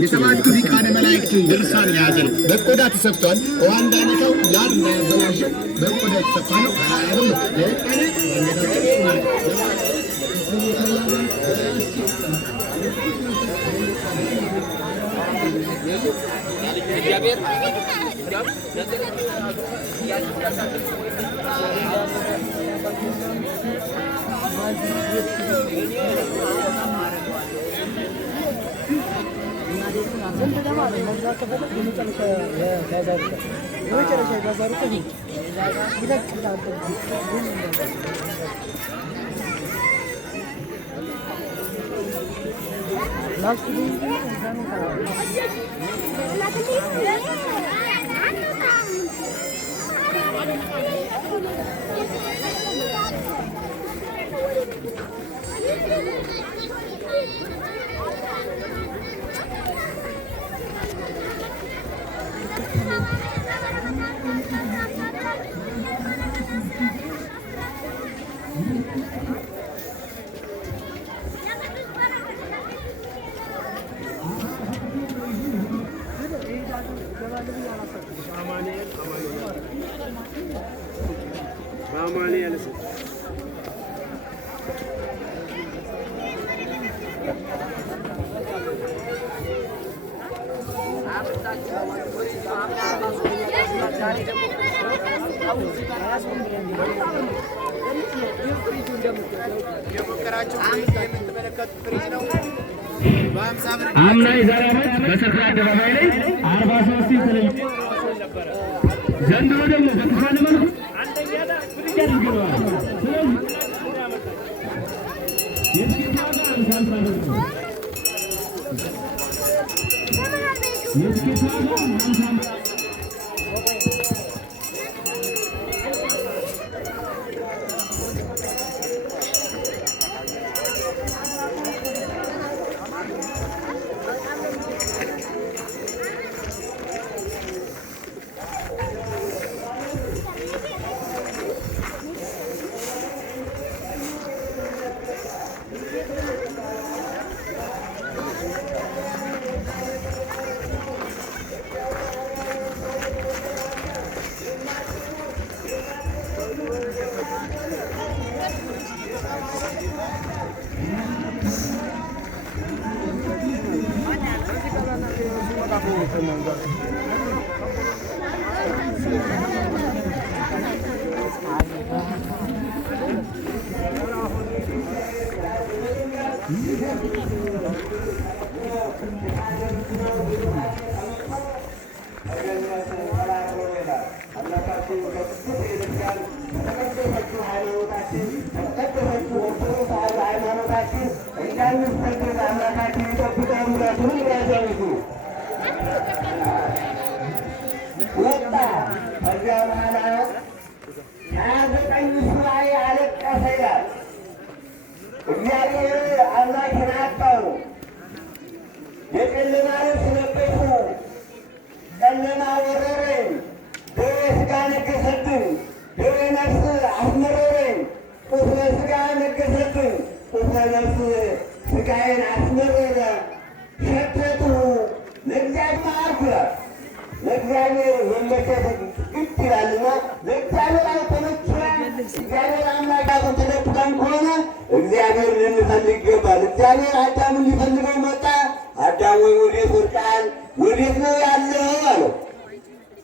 የሰባቱ ሊቃነ መላእክትን ድርሳን የያዘ ነው። በቆዳ ተሰፍቷል። ውሃ እንዳይነካው ላብ እንዳያበላሽ በቆዳ የተሰፋ ነው። አምና የዛሬ ዓመት በሰርክ አደባባይ ላይ 43 ተለይቶ ዘንድሮ ደግሞ በተሻለ መልኩ አንደኛና ፍሪጅ አድርገዋል።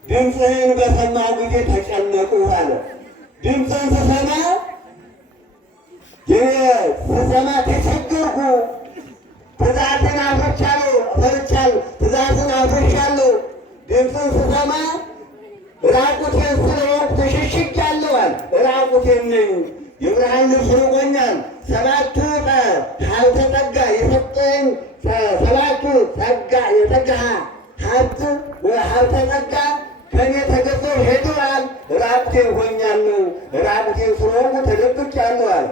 ድምፅህን በሰማሁ ጊዜ ተጨነቁ አለ። ድምፅህን ስሰማ ተቸገርኩ። ትእዛዝን አፍርሻለሁ። ድምፅህን ስሰማ ራቁቴን ስለሆንኩ ተሸሽጌአለሁ አለ። ራቁቴን ነኝ፣ የብርሃን ልብስ ርቆኛል። ሰባቱ ሀብተ ጸጋ የሰጠኝ ሰባቱ ጸጋ የጸጋ ሀብተ ጸጋ ከኔ ተገፈው ሄደዋል። ራቁቴን ሆኛለሁ። ራቁቴን ስለሆንኩ ተደብቄአለሁ አለ።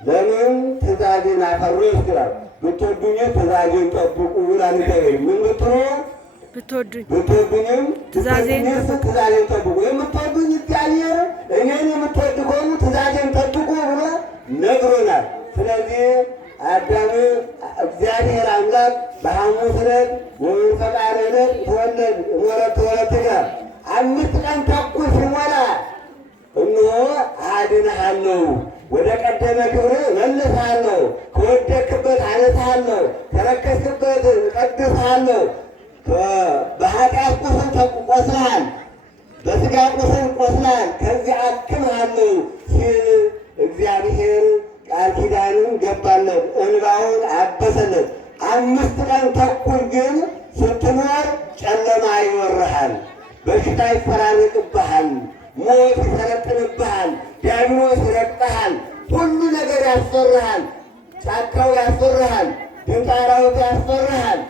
ለምን ትእዛዜን አፈረስኩ ይላል። ብትወዱኝ ትእዛዜን ጠብቁ ይላል። ምን ብትወዱኝም ትእዛዜን ጠብቁ። የምትወዱኝ እግዚአብሔር እኔን የምትወዱ ከሆኑ ትእዛዜን ጠብቁ ብሎ ነግሮናል። ስለዚህ አዳም እግዚአብሔር አምላክ በሐሙስ ዕለት ወበፈቃደ ዕለት ተወለድ ተወለድከ 5 ቀን ተኩል ሲሞላ እነሆ አድንሃለሁ፣ ወደ ቀደመ ክብር መልስሃለሁ፣ ከወደቅክበት አነሳሃለሁ፣ ከረከስክበት እቀድስሃለሁ፣ በኃጢአት ቁስል ቆስለሃል፣ በሥጋ ቁስል ቆስለሃል፣ ከዚህ አክምሃለሁ ሲል እግዚአብሔር ቃል ኪዳኑን ገባለት፣ እንባውን አበሰለት። 5 ቀን ተኩል ግን ስትኖር ጨለማ ይወርሃል፣ በሽታ ይፈራረቅብሃል፣ ሞት ይሰለጥንብሃል፣ ዲያብሎስ ይረግጥሃል፣ ሁሉ ነገር ያስፈርሃል፣ ጫካው ያስፈርሃል፣ ድንቅ አራዊት ያስፈርሃል፣